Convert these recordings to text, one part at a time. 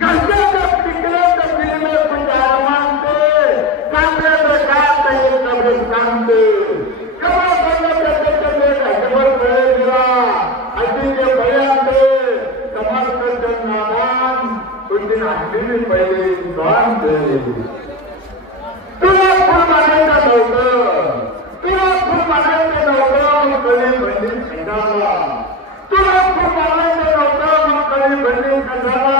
कल क्या निकलत फिल्म में संजानवा के काम का मौका तू अपनाए के मौका गली बन्नी गंगाला तू अपनाए के मौका गली बन्नी गंगाला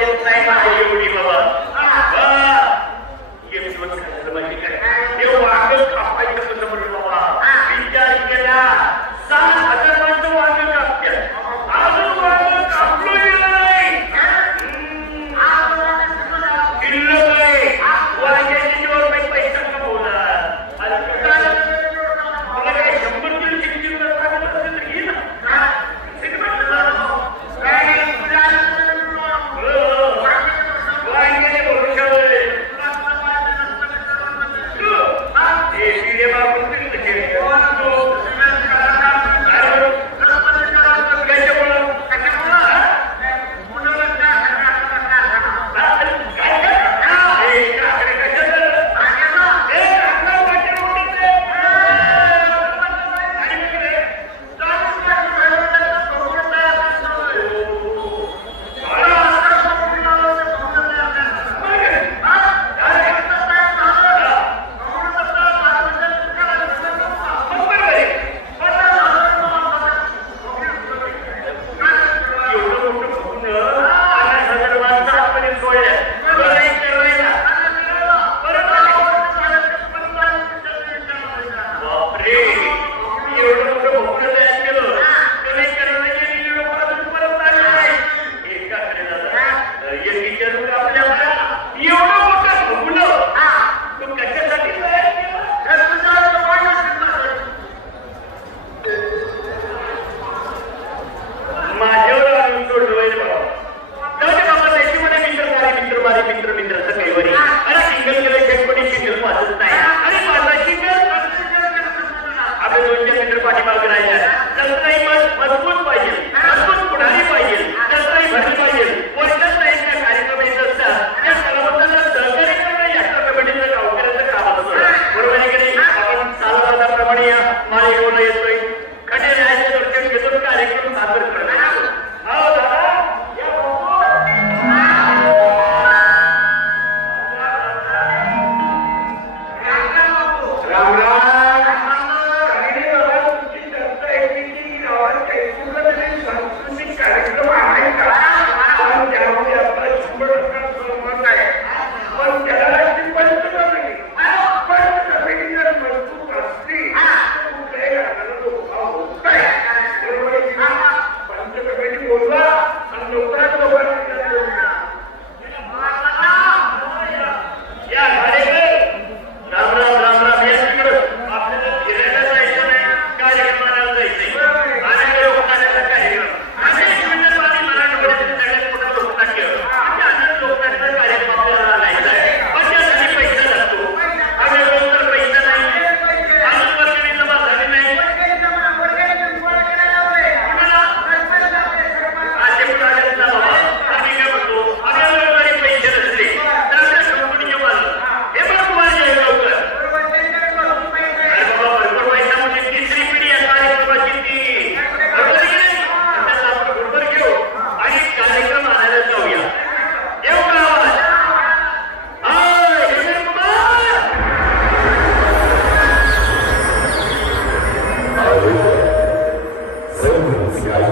you, thank you. Gracias.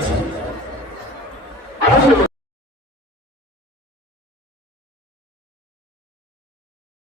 Gracias.